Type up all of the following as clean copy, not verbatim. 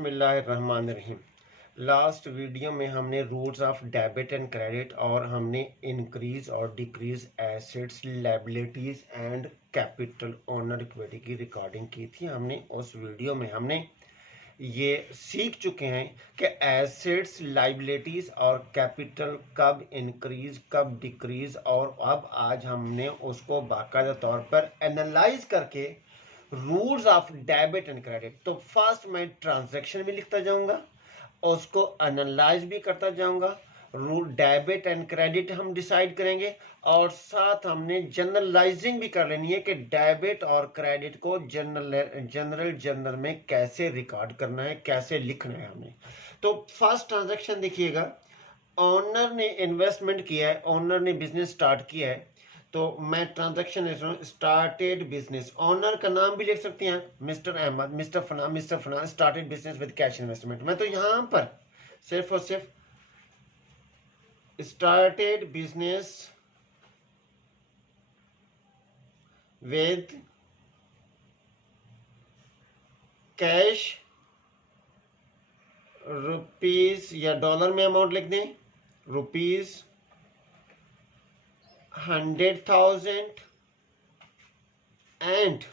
बिस्मिल्लाहिर्रहमानिर्रहीम। Last video में हमने rules of debit and credit और हमने इंक्रीज और decrease assets, liabilities and capital owner equity की रिकॉर्डिंग की थी। हमने उस वीडियो में हमने ये सीख चुके हैं कि एसेट्स, लायबिलिटीज और कैपिटल कब इंक्रीज कब डिक्रीज, और अब आज हमने उसको बाकायदा तौर पर एनालाइज करके rules of debit and credit. तो फर्स्ट मैं ट्रांजैक्शन भी लिखता जाऊंगा, उसको एनालाइज भी करता जाऊंगा, रूल डेबिट एंड क्रेडिट हम डिसाइड करेंगे, और साथ हमने जनरलाइजिंग भी कर लेनी है कि डेबिट और क्रेडिट को जनरल में कैसे रिकॉर्ड करना है, कैसे लिखना है हमें। तो फर्स्ट ट्रांजैक्शन देखिएगा, ओनर ने इन्वेस्टमेंट किया है, ओनर ने बिजनेस स्टार्ट किया है। तो मैं ट्रांजैक्शन लिख रहा हूँ, स्टार्टेड बिजनेस। ओनर का नाम भी लिख सकते हैं, mister Ahmad, mister Fana started business with cash investment. मैं तो यहाँ पर सिर्फ और सिर्फ started business with cash rupees, या डॉलर में अमाउंट लिख दें, रुपीज 100,000 एंड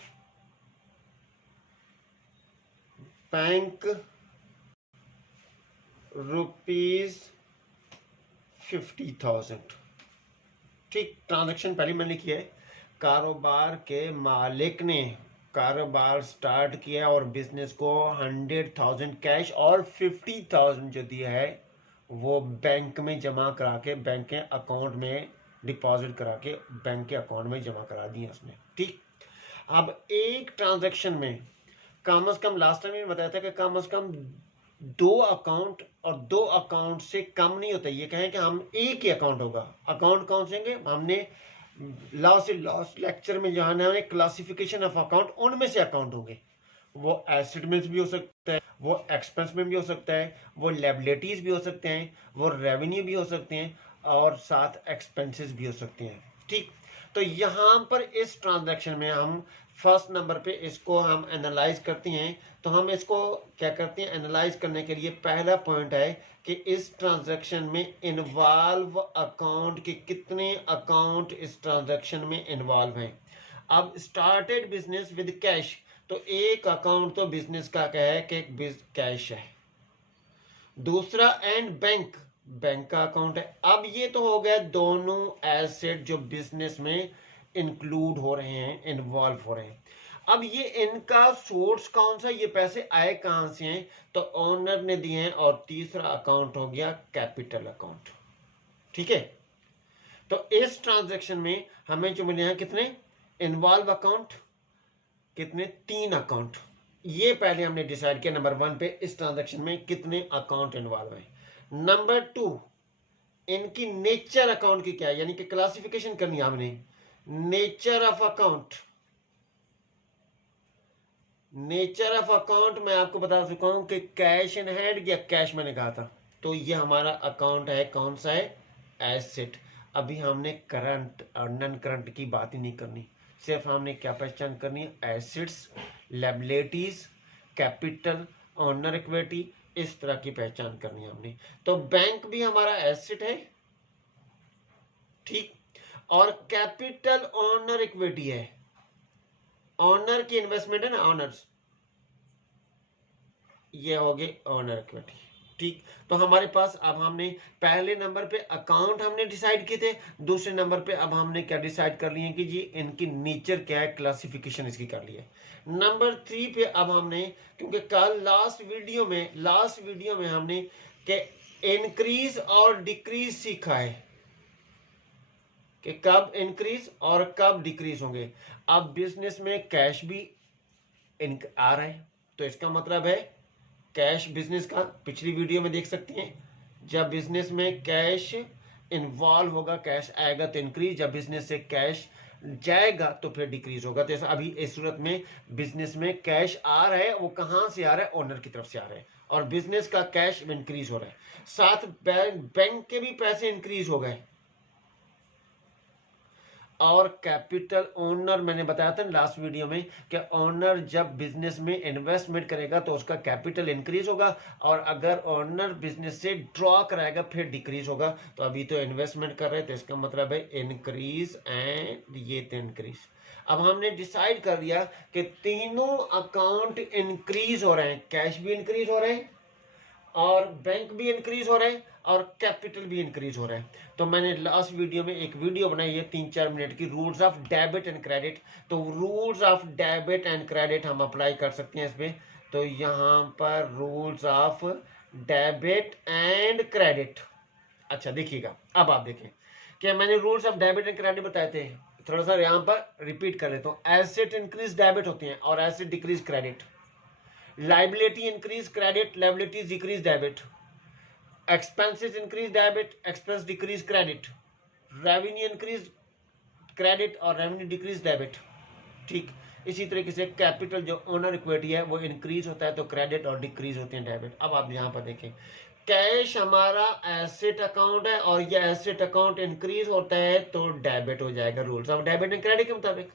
बैंक रुपीज 50,000। ठीक, ट्रांजैक्शन पहले मैंने किया है। कारोबार के मालिक ने कारोबार स्टार्ट किया और बिजनेस को 100,000 कैश और 50,000 जो दिया है वो बैंक में जमा करा के, बैंक के अकाउंट में डिपॉजिट करा के बैंक के अकाउंट में जमा करा दिया उसने। ठीक, अब एक ट्रांजैक्शन में कम से कम, लास्ट टाइम मैंने बताया था कि कम से कम 2 अकाउंट, और 2 अकाउंट से कम नहीं होता। ये कहें कि हम एक ही अकाउंट होगा। अकाउंट कौन से होंगे? हमने लास्ट लेक्चर में जहाँ हमने क्लासिफिकेशन ऑफ अकाउंट, उनमें से अकाउंट होंगे। वो एसेट में भी हो सकता है, वो एक्सपेंस में भी हो सकता है, वो लायबिलिटीज भी हो सकते हैं, वो रेवेन्यू भी हो सकते हैं, और साथ एक्सपेंसेस भी हो सकते हैं। ठीक, तो यहाँ पर इस ट्रांजैक्शन में हम फर्स्ट नंबर पे इसको हम एनालाइज करते हैं। तो हम इसको क्या करते हैं, एनालाइज करने के लिए पहला पॉइंट है कि इस ट्रांजैक्शन में इन्वॉल्व अकाउंट के कितने अकाउंट इस ट्रांजैक्शन में इन्वॉल्व हैं। अब स्टार्टेड बिजनेस विद कैश, तो एक अकाउंट तो बिजनेस का क्या है कि कैश है। दूसरा एंड बैंक, बैंक का अकाउंट है। अब ये तो हो गया दोनों एसेट जो बिजनेस में इंक्लूड हो रहे हैं, इन्वॉल्व हो रहे हैं। अब ये इनका सोर्स कौन सा, ये पैसे आए कहां से हैं? तो ओनर ने दिए हैं, और तीसरा अकाउंट हो गया कैपिटल अकाउंट। ठीक है, तो इस ट्रांजैक्शन में हमें जो मिले हैं कितने इन्वॉल्व अकाउंट, कितने? 3 अकाउंट। ये पहले हमने डिसाइड किया नंबर 1 पे, इस ट्रांजैक्शन में कितने अकाउंट इन्वॉल्व है। नंबर 2, इनकी नेचर अकाउंट की क्या है, यानी कि क्लासिफिकेशन करनी है हमने। Nature of account, nature of account मैं आपको बता चुका हूं कि कैश इन हैंड या कैश मैंने कहा था। तो ये हमारा अकाउंट है, कौन सा है? एसेट। अभी हमने करंट और नॉन करंट की बात ही नहीं करनी, सिर्फ हमने क्या पहचान करनी है? Assets, liabilities, capital, owner equity, इस तरह की पहचान करनी है हमने। तो बैंक भी हमारा एसेट है, ठीक, और कैपिटल ओनर इक्विटी है। ऑनर की इन्वेस्टमेंट है ना, ऑनर्स, ये हो गए ऑनर इक्विटी। ठीक, तो हमारे पास अब हमने पहले नंबर पे अकाउंट हमने डिसाइड किए थे, दूसरे नंबर पे अब हमने क्या डिसाइड कर लिए कि जी इनकी नेचर क्या है, क्लासिफिकेशन इसकी कर ली है। नंबर 3 पे अब हमने, क्योंकि कल लास्ट वीडियो में हमने के इंक्रीज और डिक्रीज सीखा है कि कब इंक्रीज और कब डिक्रीज होंगे। अब बिजनेस में कैश भी आ रहा है, तो इसका मतलब है कैश बिजनेस का, पिछली वीडियो में देख सकते हैं, जब बिजनेस में कैश इन्वॉल्व होगा, कैश आएगा तो इंक्रीज, जब बिजनेस से कैश जाएगा तो फिर डिक्रीज होगा। तो अभी इस सूरत में बिजनेस में कैश आ रहा है, वो कहां से आ रहा है? ओनर की तरफ से आ रहा है, और बिजनेस का कैश इंक्रीज हो रहा है। साथ बैंक के भी पैसे इंक्रीज हो गए। और कैपिटल ओनर, मैंने बताया था लास्ट वीडियो में कि ओनर जब बिजनेस में इन्वेस्टमेंट करेगा तो उसका कैपिटल इंक्रीज होगा, और अगर ओनर बिजनेस से ड्रॉ कराएगा फिर डिक्रीज होगा। तो अभी तो इन्वेस्टमेंट कर रहे थे, इसका मतलब है इंक्रीज एंड ये तो इंक्रीज। अब हमने डिसाइड कर दिया कि तीनों अकाउंट इंक्रीज हो रहे हैं, कैश भी इंक्रीज हो रहे हैं और बैंक भी इंक्रीज हो रहे हैं और कैपिटल भी इंक्रीज हो रहा है। तो मैंने लास्ट वीडियो में एक वीडियो बनाई है 3-4 मिनट की, rules of debit and credit. तो rules of debit and credit हम अप्लाई कर सकते हैं इस पर। तो यहाँ पर rules of debit and credit, अच्छा देखिएगा, अब आप देखें कि मैंने rules of debit and credit बताए थे, थोड़ा सा यहाँ पर रिपीट कर लेता हूँ। एसेट इंक्रीज डेबिट होती हैं और asset decrease credit. Liability increase credit, liabilities decrease debit. Expenses increase debit, expense decrease credit. Revenue increase credit और रेवेन्यू डिक्रीज डेबिट। ठीक इसी तरीके से कैपिटल जो ओनर इक्विटी है वो इंक्रीज होता है तो क्रेडिट और डिक्रीज होते हैं डेबिट। अब आप यहाँ पर देखें, कैश हमारा एसेट अकाउंट है और ये एसेट अकाउंट इंक्रीज होता है तो डेबिट हो जाएगा rules of debit and credit के मुताबिक।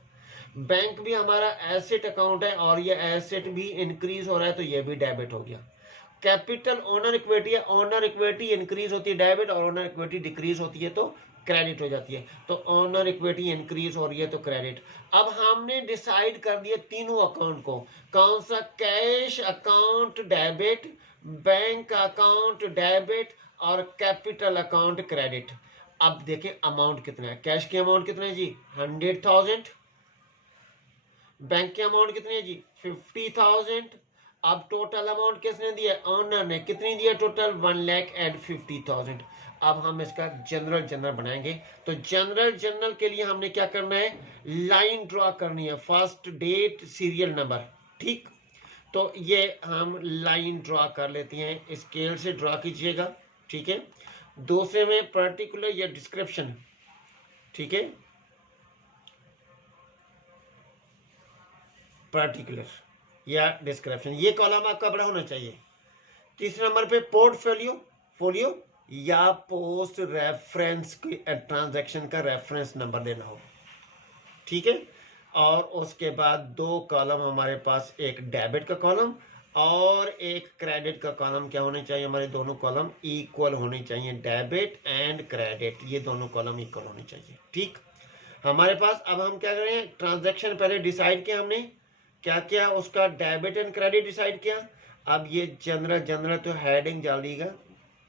बैंक भी हमारा एसेट अकाउंट है और ये एसेट भी इंक्रीज हो रहा है तो ये भी डेबिट हो गया। कैपिटल ओनर इक्विटी है, ओनर इक्विटी इंक्रीज होती है डेबिट और ओनर इक्विटी डिक्रीज होती है तो क्रेडिट हो जाती है। तो ओनर इक्विटी इंक्रीज हो रही है तो क्रेडिट। अब हमने डिसाइड कर दिया तीनों अकाउंट को, कौन सा, cash account debit, bank account debit और कैपिटल अकाउंट क्रेडिट। अब देखें अमाउंट कितना है, कैश की अमाउंट कितना है जी 100,000, बैंक की अमाउंट कितनी है जी 50,000। अब टोटल अमाउंट किसने दिया, ओनर ने, कितनी दिया टोटल 1,50,000। अब हम इसका जनरल बनाएंगे। तो जनरल के लिए हमने क्या करना है, लाइन ड्रॉ करनी है, फर्स्ट डेट सीरियल नंबर। ठीक, तो ये हम लाइन ड्रॉ कर लेते हैं, स्केल से ड्रॉ कीजिएगा। ठीक है, दूसरे में पर्टिकुलर या डिस्क्रिप्शन। ठीक है, पर्टिकुलर या डिस्क्रिप्शन, ये कॉलम आपका बड़ा होना चाहिए। तीसरे नंबर पे पोर्टफोलियो या पोस्ट रेफरेंस की ट्रांजैक्शन का रेफरेंस नंबर देना होगा। ठीक है, और उसके बाद दो कॉलम हमारे पास, एक डेबिट का कॉलम और एक क्रेडिट का कॉलम क्या होने चाहिए, हमारे दोनों कॉलम इक्वल होने चाहिए, डेबिट एंड क्रेडिट ये दोनों कॉलम इक्वल होने चाहिए। ठीक, हमारे पास अब हम क्या करें, ट्रांजैक्शन पहले डिसाइड किया हमने, क्या क्या उसका डेबिट एंड क्रेडिट डिसाइड किया। अब ये जनरल तो हेडिंग डालिएगा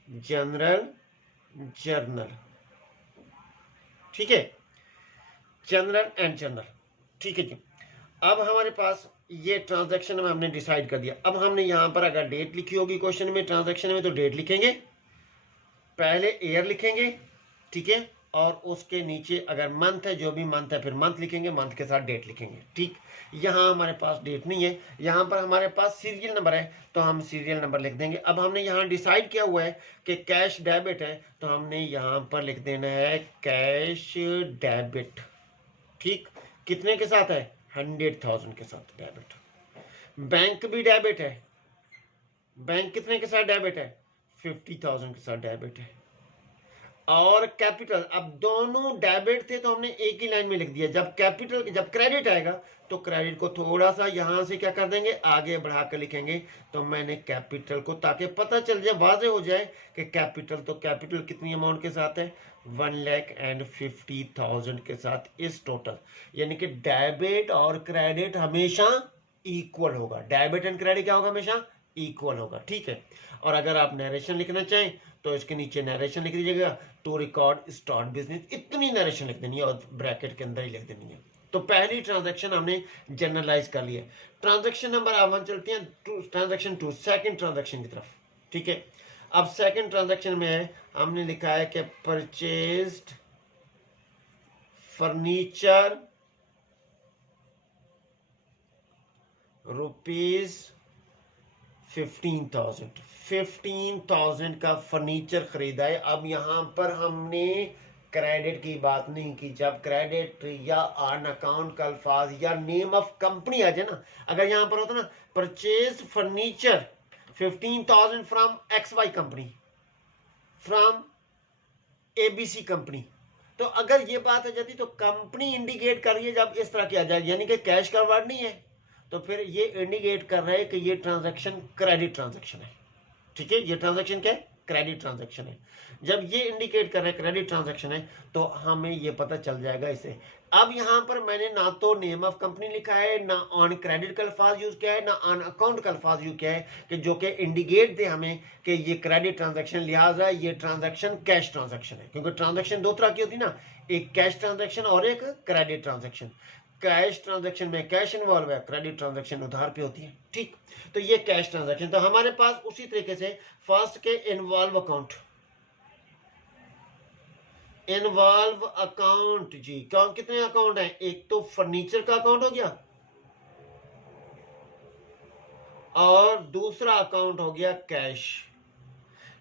जर्नल। ठीक है, जनरल एंड जनरल। ठीक है जी, अब हमारे पास ये ट्रांजैक्शन में हमने डिसाइड कर दिया। अब हमने यहां पर अगर डेट लिखी होगी क्वेश्चन में, ट्रांजैक्शन में, तो डेट लिखेंगे, पहले ईयर लिखेंगे। ठीक है, और उसके नीचे अगर मंथ है, जो भी मंथ है फिर मंथ लिखेंगे, मंथ के साथ डेट लिखेंगे। ठीक, यहाँ हमारे पास डेट नहीं है, यहाँ पर हमारे पास सीरियल नंबर है तो हम सीरियल नंबर लिख देंगे। अब हमने यहाँ डिसाइड किया हुआ है कि कैश डेबिट है तो हमने यहाँ पर लिख देना है कैश डेबिट। ठीक, कितने के साथ है, 100,000 के साथ डेबिट। बैंक भी डेबिट है, बैंक कितने के साथ डेबिट है, 50,000 के साथ डेबिट है। और कैपिटल, अब दोनों डेबिट थे तो हमने एक ही लाइन में लिख दिया। जब क्रेडिट आएगा तो क्रेडिट को थोड़ा सा यहां से क्या कर देंगे, आगे बढ़ा कर लिखेंगे। तो मैंने कैपिटल को, ताकि पता चल जाए, वाजे हो जाए कि कैपिटल कितनी अमाउंट के साथ है, 1,50,000 के साथ इस टोटल। यानी कि डेबिट और क्रेडिट हमेशा इक्वल होगा, डेबिट एंड क्रेडिट क्या होगा, हमेशा इक्वल होगा। ठीक है, और अगर आप नरेशन लिखना चाहें तो इसके नीचे नरेशन लिख दीजिएगा, टू रिकॉर्ड स्टार्ट बिजनेस, इतनी नरेशन लिख देनी है और ब्रैकेट के अंदर ही लिख देनी है। तो पहली ट्रांजैक्शन हमने जनरलाइज कर लिया। ट्रांजैक्शन नंबर अब हम चलते हैं ट्रांजैक्शन 2, सेकंड ट्रांजैक्शन की तरफ। ठीक है, अब सेकंड ट्रांजैक्शन में है, हमने लिखा है कि परचेज्ड फर्नीचर ₹15,000 का फर्नीचर खरीदा है। अब यहां पर हमने क्रेडिट की बात नहीं की। जब क्रेडिट या ऑन अकाउंट का अल्फाज या नेम ऑफ कंपनी आ जाए ना, अगर यहां पर होता ना purchase furniture 15,000 from XY company, from ABC company, तो अगर ये बात आ जाती तो कंपनी इंडिकेट कर रही है जब इस तरह किया जाए, यानी कि कैश का वर्ड नहीं है, तो फिर ये इंडिकेट कर रहा है कि ये ट्रांजैक्शन क्रेडिट ट्रांजैक्शन है। ठीक है, ये ट्रांजैक्शन क्या है? क्रेडिट ट्रांजैक्शन है। जब ये इंडिकेट कर रहा है क्रेडिट ट्रांजैक्शन है तो हमें ये पता चल जाएगा इसे। अब यहां पर मैंने ना तो नेम ऑफ कंपनी लिखा है, ना ऑन क्रेडिट का अल्फाज यूज किया है, ना ऑन अकाउंट का अल्फाज यूज किया है कि जो कि इंडिकेट दे हमें कि ये क्रेडिट ट्रांजैक्शन, लिहाजा ये ट्रांजैक्शन कैश ट्रांजैक्शन है। क्योंकि ट्रांजैक्शन दो तरह की होती है ना, एक कैश ट्रांजैक्शन और एक क्रेडिट ट्रांजैक्शन। कैश ट्रांजैक्शन में कैश इन्वॉल्व है, क्रेडिट ट्रांजैक्शन उधार पे होती है। ठीक, तो ये कैश ट्रांजैक्शन। तो हमारे पास उसी तरीके से फर्स्ट के इन्वॉल्व अकाउंट, इन्वॉल्व अकाउंट जी, क्या कितने अकाउंट हैं? एक तो फर्नीचर का अकाउंट हो गया और दूसरा अकाउंट हो गया cash.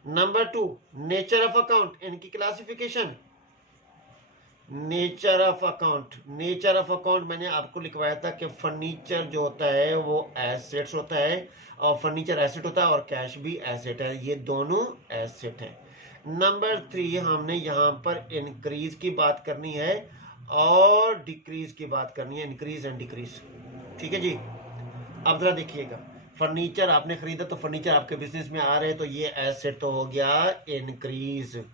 Number 2, nature of account, इनकी classification. Nature of account, nature of account मैंने आपको लिखवाया था कि फर्नीचर जो होता है वो एसेट्स होता है, और फर्नीचर एसेट होता है और कैश भी एसेट है, ये दोनों एसेट हैं। नंबर 3, हमने यहाँ पर इंक्रीज की बात करनी है और डिक्रीज की बात करनी है, इंक्रीज एंड डिक्रीज। ठीक है जी। अब जरा देखिएगा, फर्नीचर आपने खरीदा तो फर्नीचर आपके बिजनेस में आ रहे हैं, तो ये एसेट तो हो गया इंक्रीज।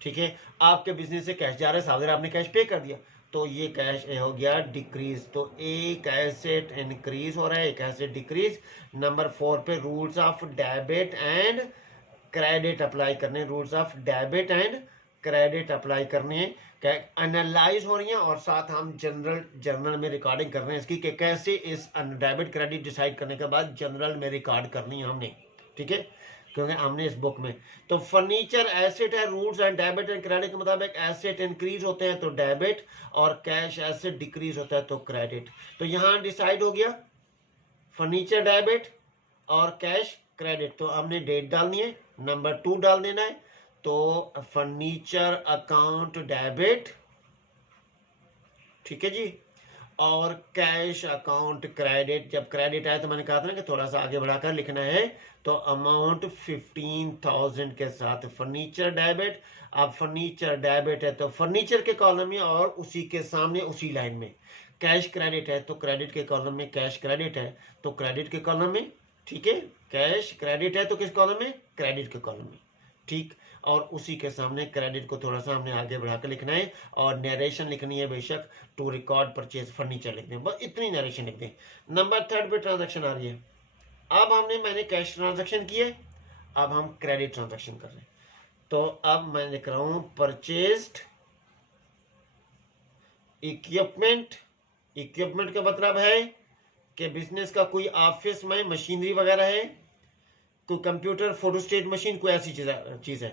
ठीक है, आपके बिजनेस से कैश जा रहा है, साहब आपने कैश पे कर दिया, तो ये कैश हो गया डिक्रीज। तो एक एसेट इंक्रीज हो रहा है, एक एसेट डिक्रीज। नंबर 4 पे rules of debit and credit apply करने, rules of debit and credit apply करने हैं, एनालाइज हो रही हैं, और साथ हम जर्नल में रिकॉर्डिंग कर रहे हैं इसकी कि कैसे इस डेबिट क्रेडिट डिसाइड करने के बाद जनरल में रिकॉर्ड करनी है हमने। ठीक है, क्योंकि हमने इस बुक में, तो फर्नीचर एसेट है, rules and debit and credit के मुताबिक एसेट इंक्रीज होते हैं तो डेबिट, और कैश एसेट डिक्रीज होता है तो क्रेडिट। तो यहाँ डिसाइड हो गया फर्नीचर डेबिट और कैश क्रेडिट, तो हमने डेट डालनी है, नंबर 2 डाल देना है, तो फर्नीचर अकाउंट डेबिट, ठीक है जी, और कैश अकाउंट क्रेडिट। जब क्रेडिट आया तो मैंने कहा था ना कि थोड़ा सा आगे बढ़ाकर लिखना है, तो अमाउंट 15,000 के साथ फर्नीचर डेबिट। अब फर्नीचर डेबिट है तो फर्नीचर के कॉलम में और उसी के सामने उसी लाइन में कैश क्रेडिट है, तो क्रेडिट के कॉलम में कैश क्रेडिट है तो क्रेडिट के कॉलम में। ठीक है, कैश क्रेडिट है तो किस कॉलम में? क्रेडिट के कॉलम में। ठीक, और उसी के सामने क्रेडिट को थोड़ा सा हमने आगे बढ़ाकर लिखना है, और नरेशन लिखनी है बेशक, टू रिकॉर्ड परचेज फर्नीचर लिख दें, बस इतनी नरेशन लिख दें। नंबर 3 पे ट्रांजैक्शन आ रही है। अब मैंने कैश ट्रांजैक्शन किए, अब हम क्रेडिट ट्रांजैक्शन कर रहे हैं। तो अब मैं लिख रहा हूं परचेज्ड इक्विपमेंट। इक्विपमेंट का मतलब है कि बिजनेस का कोई ऑफिस में मशीनरी वगैरह है, कोई कंप्यूटर, फोटोस्टेट मशीन, कोई ऐसी चीज है,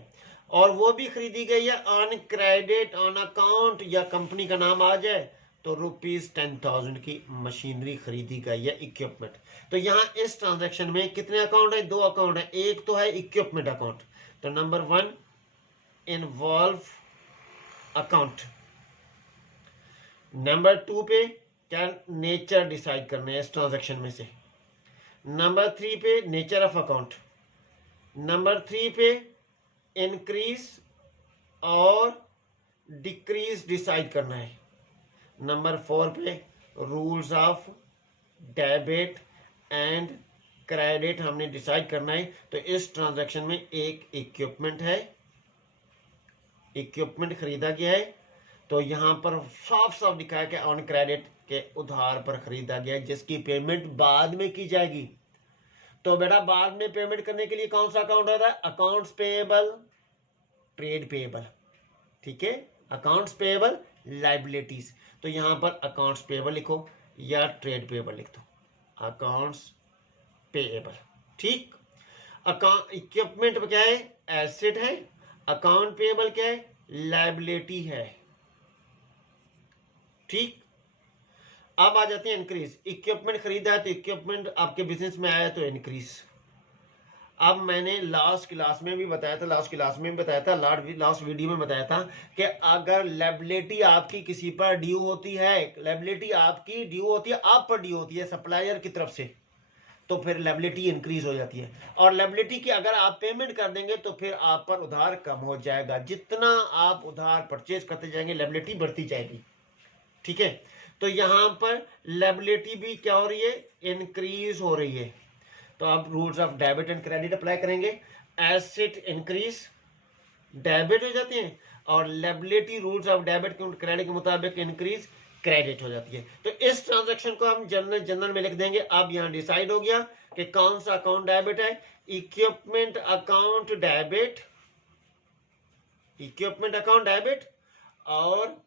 और वो भी खरीदी गई है ऑन क्रेडिट, ऑन अकाउंट, या कंपनी का नाम आ जाए, तो ₹10,000 की मशीनरी खरीदी गई है, इक्विपमेंट। तो यहाँ इस ट्रांजैक्शन में कितने अकाउंट है? 2 अकाउंट है। एक तो है इक्विपमेंट अकाउंट, तो नंबर 1 इन्वॉल्व अकाउंट। नंबर 2 पे क्या नेचर डिसाइड करना है इस ट्रांजैक्शन में से। नंबर 3 पे नेचर ऑफ अकाउंट। नंबर 3 पे इंक्रीज और डिक्रीज डिसाइड करना है। नंबर 4 पे rules of debit and credit हमने डिसाइड करना है। तो इस ट्रांजैक्शन में एक इक्विपमेंट है, इक्विपमेंट खरीदा गया है, तो यहां पर साफ साफ लिखा है कि ऑन क्रेडिट के उधार पर खरीदा गया है, जिसकी पेमेंट बाद में की जाएगी। तो बेटा बाद में पेमेंट करने के लिए कौन सा अकाउंट आता है? Accounts payable, trade payable. ठीक है, अकाउंट्स पेएबल, लाइबिलिटीज। तो यहां पर अकाउंट्स पेएबल लिखो या ट्रेड पेएबल लिख दो, अकाउंट्स पेएबल। ठीक, अकाउंट इक्विपमेंट क्या है? एसेट है। अकाउंट पेएबल क्या है? लाइबिलिटी है। ठीक, अब आ जाते हैं इंक्रीज। इक्विपमेंट खरीदा है तो इक्विपमेंट आपके बिजनेस में आया तो इंक्रीज। अब मैंने लास्ट क्लास में भी बताया था, लास्ट वीडियो में बताया था कि अगर लायबिलिटी आपकी किसी पर ड्यू होती है, लायबिलिटी आपकी ड्यू होती है, आप पर ड्यू होती है सप्लायर की तरफ से, तो फिर लायबिलिटी इंक्रीज हो जाती है, और लायबिलिटी की अगर आप पेमेंट कर देंगे तो फिर आप पर उधार कम हो जाएगा। जितना आप उधार परचेज करते जाएंगे लायबिलिटी बढ़ती जाएगी। ठीक है, तो यहां पर लायबिलिटी भी क्या हो रही है, इंक्रीज हो रही है। तो आप rules of debit and credit apply करेंगे, एसेट इंक्रीज डेबिट हो जाती है, और liability rules of debit credit के मुताबिक इंक्रीज क्रेडिट हो जाती है। तो इस ट्रांजैक्शन को हम जनरल में लिख देंगे। अब यहाँ डिसाइड हो गया कि कौन सा अकाउंट डेबिट है। Equipment account debit, equipment account debit, और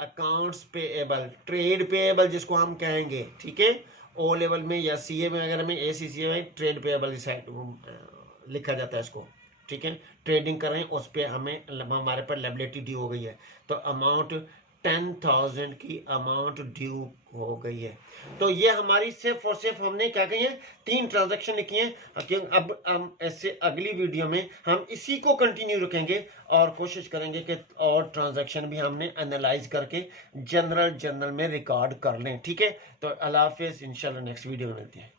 अकाउंट्स पेएबल, ट्रेड पेएबल जिसको हम कहेंगे। ठीक है, ओ लेवल में या सीए में वगैरह में, एसीसीए में ट्रेड पेएबल लिखा जाता है इसको। ठीक है, ट्रेडिंग कर रहे हैं उस पर हमारे पर लायबिलिटी ड्यू हो गई है, तो अमाउंट 10,000 की अमाउंट ड्यू हो गई है। तो ये हमारी सिर्फ और सिर्फ हमने क्या कही है, 3 ट्रांजैक्शन लिखी हैं। अब हम ऐसे अगली वीडियो में हम इसी को कंटिन्यू रखेंगे और कोशिश करेंगे कि और ट्रांजैक्शन भी हमने एनालाइज करके जनरल में रिकॉर्ड कर लें। ठीक है, तो अल्लाह हाफिज़, इंशाल्लाह नेक्स्ट वीडियो में मिलते हैं।